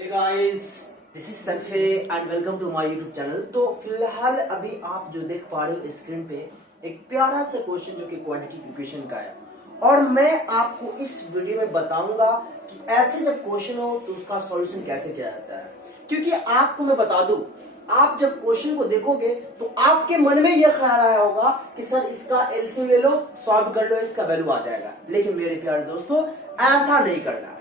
Hey guys, this is सनफे and welcome to my YouTube channel. तो फिलहाल अभी आप जो देख पा रहे हो स्क्रीन पे एक प्यारा सा क्वेश्चन जो कि क्वाड्रेटिक इक्वेशन का है, और मैं आपको इस वीडियो में बताऊंगा कि ऐसे जब क्वेश्चन हो तो उसका सॉल्यूशन कैसे किया जाता है। क्योंकि आपको मैं बता दूं, आप जब क्वेश्चन को देखोगे तो आपके मन में यह ख्याल आया होगा कि सर इसका एलसीएम ले लो, सॉल्व कर लो, इसका वैल्यू आ जाएगा। लेकिन मेरे प्यारे दोस्तों, ऐसा नहीं करना है।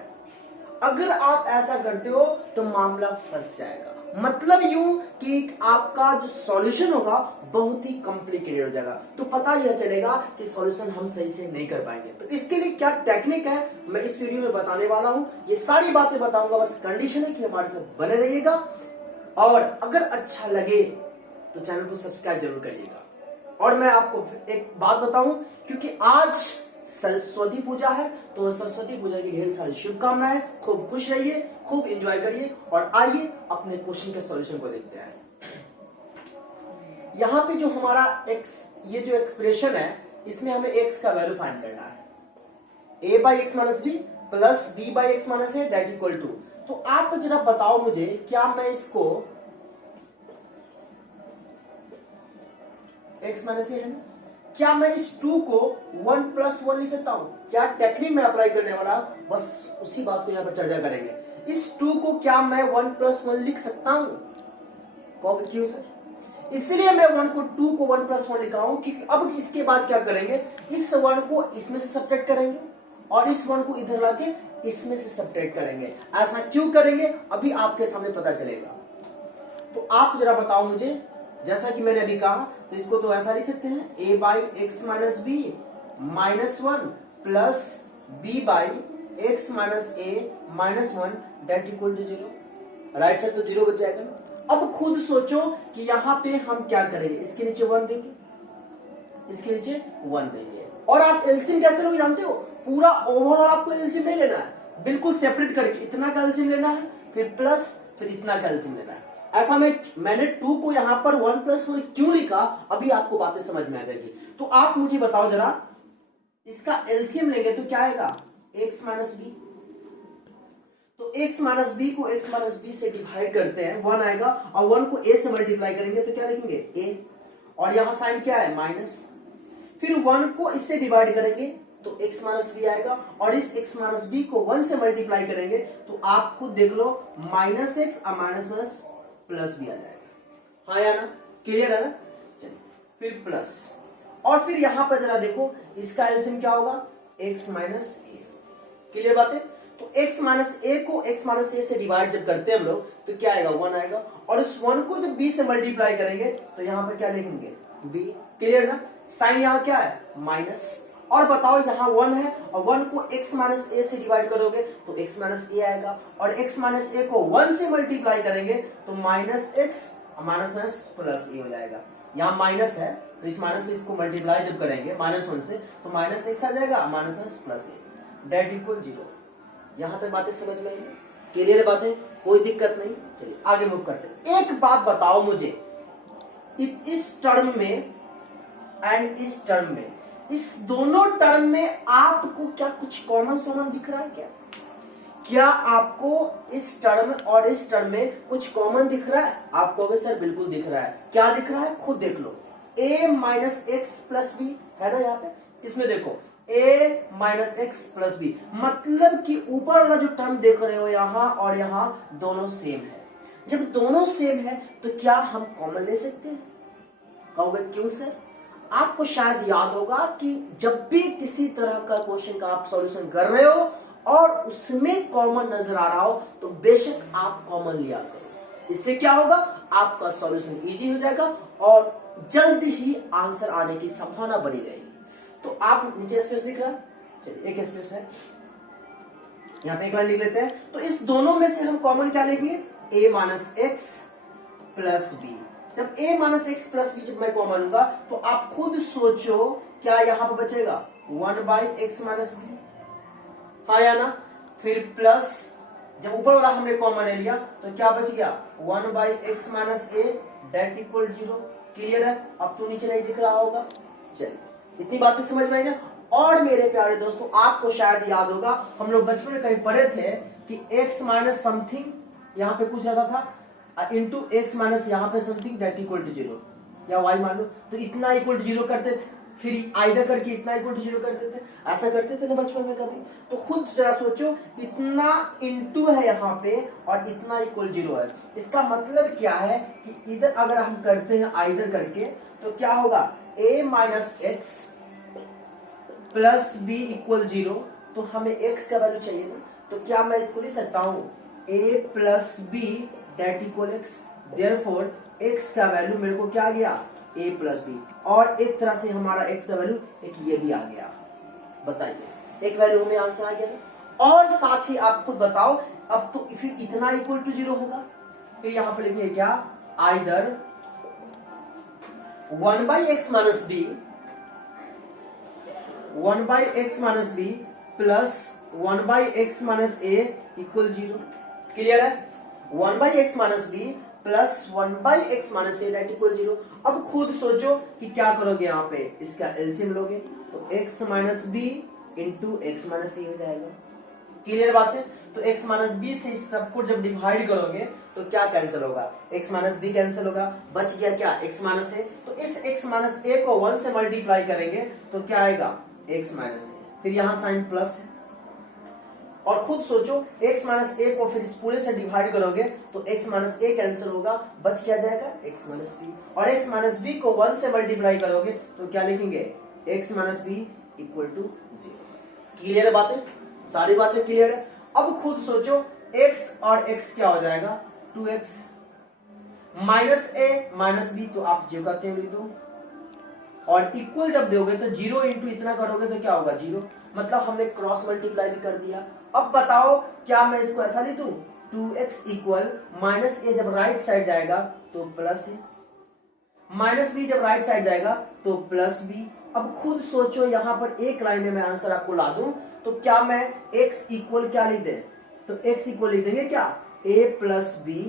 अगर आप ऐसा करते हो तो मामला फंस जाएगा। मतलब यूं कि आपका जो सॉल्यूशन होगा बहुत ही कॉम्प्लिकेटेड हो जाएगा, तो पता यह चलेगा कि सॉल्यूशन हम सही से नहीं कर पाएंगे। तो इसके लिए क्या टेक्निक है मैं इस वीडियो में बताने वाला हूं। ये सारी बातें बताऊंगा, बस कंडीशन है कि हमारे साथ बने रहिएगा। और अगर अच्छा लगे तो चैनल को सब्सक्राइब जरूर करिएगा। और मैं आपको एक बात बताऊं, क्योंकि आज सरस्वती पूजा है, तो सरस्वती पूजा की ढेर सारी शुभकामनाएं। खूब खुश रहिए, खूब एंजॉय करिए, और आइए अपने क्वेश्चन के सॉल्यूशन को देखते हैं। यहां पे जो हमारा x, ये जो एक्सप्रेशन है, इसमें हमें x का वैल्यू फाइंड करना है। a by x minus b plus b by x minus a that equal to. तो आप जरा बताओ मुझे, क्या मैं इसको x माइनस ए है ना, क्या मैं इस 2 को 1 प्लस 1 लिख सकता हूं? क्या टेक्निक में अप्लाई करने वाला, बस उसी बात को यहां पर चर्चा करेंगे। इस 2 को क्या मैं 1 प्लस 1 लिख सकता हूं? कहोगे क्यों सर? इसलिए मैं 1 को 2 को 1 प्लस 1 लिखा हूं, क्योंकि अब इसके बाद क्या करेंगे, इस 1 को इसमें से सब्ट्रैक्ट करेंगे और इस 1 को इधर लाके इसमें से सब्ट्रैक्ट करेंगे। ऐसा क्यों करेंगे अभी आपके सामने पता चलेगा। तो आप जरा बताओ मुझे, जैसा कि मैंने अभी कहा, तो इसको तो ऐसा लिख सकते हैं, a by x minus b minus 1 प्लस b by x minus a minus 1 that equal to 0। Right side तो 0 बच जाएगा ना। अब खुद सोचो कि यहां पे हम क्या करेंगे, इसके नीचे 1 देंगे, इसके नीचे 1 देंगे। और आप एलसीएम कैसे लोग जानते हो, पूरा ओवरऑल आपको एलसीएम नहीं लेना है, बिल्कुल सेपरेट करके इतना का एलसीएम लेना है, फिर प्लस, फिर इतना का एलसीएम लेना है। ऐसा मैंने 2 को यहां पर 1 प्लस 1 क्यों लिखा, अभी आपको बातें समझ में आ जाएगी। तो आप मुझे बताओ जरा, इसका एलसीएम लेंगे तो क्या आएगा, x माइनस बी। तो x माइनस बी को x माइनस बी से डिवाइड करते हैं, 1 आएगा, और 1 को a से मल्टीप्लाई करेंगे तो क्या लिखेंगे, a, और यहां साइन क्या है, माइनस। फिर 1 को इससे डिवाइड करेंगे तो x माइनस बी आएगा, और इस x माइनस बी को 1 से मल्टीप्लाई करेंगे तो आप खुद देख लो, माइनस एक्स और माइनस माइनस प्लस भी आ जाएगा। हाँ या ना, क्लियर है ना। चलिए फिर प्लस, और फिर यहां पर जरा देखो, इसका एलसीएम क्या होगा, x माइनस ए। क्लियर बात है। तो x माइनस ए को x माइनस ए से डिवाइड जब करते हैं हम लोग तो क्या आएगा, 1 आएगा, और इस 1 को जब b से मल्टीप्लाई करेंगे तो यहां पर क्या लिखेंगे, b। क्लियर ना। साइन यहां क्या है, माइनस, और बताओ यहाँ 1 है, और 1 को x माइनस ए से डिवाइड करोगे तो x माइनस ए आएगा, और x माइनस ए को 1 से मल्टीप्लाई करेंगे तो minus X minus minus plus A हो जाएगा। यहाँ माइनस है तो इस माइनस से इसको मल्टीप्लाई जब करेंगे माइनस 1 से तो माइनस एक्स आ जाएगा, minus minus plus A that equal 0। यहाँ तक बातें समझ में आई, क्लियर बातें, कोई दिक्कत नहीं। चलिए आगे मूव करते हैं। एक बात बताओ मुझे, इस टर्म में एंड इस टर्म में, इस दोनों टर्म में आपको क्या कुछ कॉमन सॉमन दिख रहा है क्या? क्या आपको इस टर्म और इस टर्म में कुछ कॉमन दिख रहा है? आप कहोगे सर बिल्कुल दिख रहा है। क्या दिख रहा है, खुद देख लो, a minus x plus b है ना यहाँ पे, इसमें देखो a minus x plus b, मतलब कि ऊपर वाला जो टर्म देख रहे हो यहाँ और यहाँ दोनों सेम है। जब दोनों सेम है तो क्या हम कॉमन ले सकते हैं? कहोगे क्यों सर? आपको शायद याद होगा कि जब भी किसी तरह का क्वेश्चन का आप सॉल्यूशन कर रहे हो और उसमें कॉमन नजर आ रहा हो तो बेशक आप कॉमन लिया करो। इससे क्या होगा, आपका सॉल्यूशन इजी हो जाएगा और जल्द ही आंसर आने की संभावना बनी रहेगी। तो आप नीचे स्पेस दिख रहा है, चलिए एक स्पेस है, यहां पे एक लाइन लिख लेते हैं। तो इस दोनों में से हम कॉमन क्या लेंगे, a minus x plus b. जब a minus x plus b जब मैं कॉमन लूंगा तो आप खुद सोचो, क्या यहां पर बचेगा, 1 बाई एक्स माइनस बी, हाँ या ना। फिर प्लस, जब ऊपर वाला हमने कॉमन ले लिया तो क्या बच गया, 1 by x minus a that equal 0। Clear है। अब तो नीचे नहीं दिख रहा होगा। चलिए इतनी बातें समझ में आई ना। और मेरे प्यारे दोस्तों, आपको शायद याद होगा, हम लोग बचपन में कहीं पढ़े थे कि x माइनस समथिंग यहाँ पे कुछ ज्यादा था इंटू एक्स माइनस यहाँ पे समथिंग दैट इक्वल टू 0 या वाई मान लो, तो इतना इक्वल टू 0 करते थे, फिर आइदर करके इतना इक्वल टू 0 करते थे, ऐसा करते थे ना बचपन में कभी। तो खुद जरा सोचो, इतना इंटू है यहाँ पे और इतना इक्वल 0 है, इसका मतलब क्या है कि इधर अगर हम करते हैं आइदर करके तो क्या होगा, a minus x plus b equal 0, तो हमें x का वैल्यू चाहिए ना, तो क्या मैं इसको लिख सकता हूं a plus b that equal x, therefore x का वैल्यू मेरे को क्या आ गया a प्लस बी, और एक तरह से हमारा x का वैल्यू एक ये भी आ गया। बताइए एक वैल्यू में आंसर आ गया। और साथ ही आप खुद बताओ, अब तो फिर इतना इक्वल टू 0 होगा, फिर यहां पर लिखिए क्या, either 1 by x minus b 1 by x minus b plus 1 by x minus a equal 0। Clear है, 1 by x minus b plus 1 by x minus a that equal 0। अब खुद सोचो कि क्या करोगे, यहाँ पे इसका एलसीएम लोगे तो x minus B into X minus A हो जाएगा। क्लियर बात है, तो x माइनस बी से इस सबको जब डिवाइड करोगे तो क्या कैंसिल होगा, x माइनस बी कैंसिल होगा, बच गया क्या x माइनस ए। तो इस x माइनस ए को 1 से मल्टीप्लाई करेंगे तो क्या आएगा x माइनस ए, फिर यहां साइन प्लस है। और खुद सोचो x माइनस ए को फिर इस पूरे से डिवाइड करोगे तो x माइनस ए कैंसिल होगा, बच क्या जाएगा x माइनस बी, और x माइनस बी को 1 से मल्टीप्लाई करोगे तो क्या लिखेंगे x minus b equal to 0। Clear है बातें, सारी बातें क्लियर है। अब खुद सोचो x और x क्या हो जाएगा 2x, minus a minus B तो आप जो कहते हो लिख दो, और इक्वल जब दोगे तो 0 इंटू इतना करोगे तो क्या होगा 0, मतलब हमने क्रॉस मल्टीप्लाई भी कर दिया। अब बताओ क्या मैं इसको ऐसा लिख दूं, 2x इक्वल माइनस ए जब राइट साइड जाएगा तो प्लस ए, माइनस बी जब राइट साइड जाएगा तो प्लस बी। अब खुद सोचो यहाँ पर एक लाइन में मैं आंसर आपको ला दूं तो क्या मैं x इक्वल क्या लिख दे, तो x इक्वल लिख देंगे क्या a प्लस बी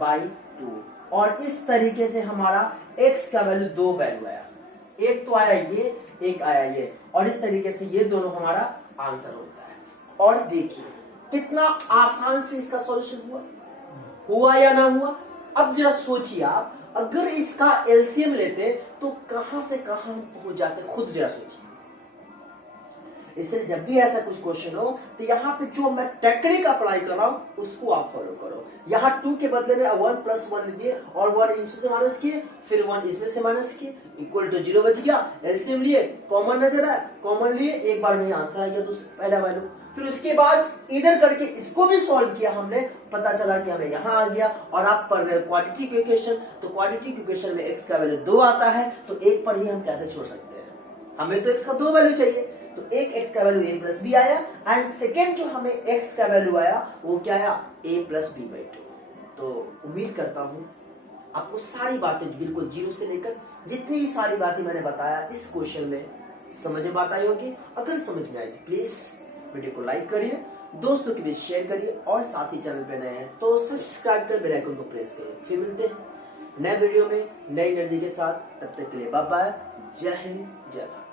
बाई 2, और इस तरीके से हमारा x का वैल्यू 2 वैल्यू आया, एक तो आया ये, एक आया ये, और इस तरीके से ये दोनों हमारा आंसर होता है। और देखिए कितना आसान से इसका सॉल्यूशन हुआ या ना हुआ। अब जरा सोचिए आप, अगर इसका एलसीएम लेते तो कहां से कहां पहुंच जाते, खुद जरा सोचिए। इससे जब भी ऐसा कुछ क्वेश्चन हो तो यहाँ पे जो मैं टेक्निक अप्लाई कर रहा हूं उसको आप फॉलो करो। यहाँ 2 के बदले में 1 प्लस 1 लिए और 1 इसमें से माइनस किए, फिर 1 इसमें से माइनस किए, इक्वल टू 0 बच गया। एलसीएम लिए, कॉमन नजर आया, कॉमन लिए, एक बार में आंसर आ गया पहला वैल्यू। फिर उसके बाद इधर करके इसको भी सॉल्व किया हमने, पता चला कि हमें यहाँ आ गया। और आप पढ़ रहे क्वाड्रेटिक इक्वेशन, तो क्वाड्रेटिक इक्वेशन में x का वैल्यू 2 आता है, तो एक पर ही हम कैसे छोड़ सकते हैं, हमें तो x का 2 वैल्यू चाहिए। तो एक x का वैल्यू a प्लस बी आया, एंड सेकेंड जो हमें x का वैल्यू आया वो क्या आया a प्लस बी बाई 2। तो उम्मीद करता हूं आपको सारी बातें बिल्कुल 0 से लेकर जितनी भी सारी बातें मैंने बताया इस क्वेश्चन में समझ में बात आई होगी। अगर समझ में आई तो प्लीज वीडियो को लाइक करिए, दोस्तों के बीच शेयर करिए, और साथ ही चैनल पे नए हैं तो सब्सक्राइब कर बेल आइकन को प्रेस करिए। फिर मिलते हैं नए वीडियो में नई एनर्जी के साथ, तब तक के लिए बाय बाय, जय हिंद जय भारत।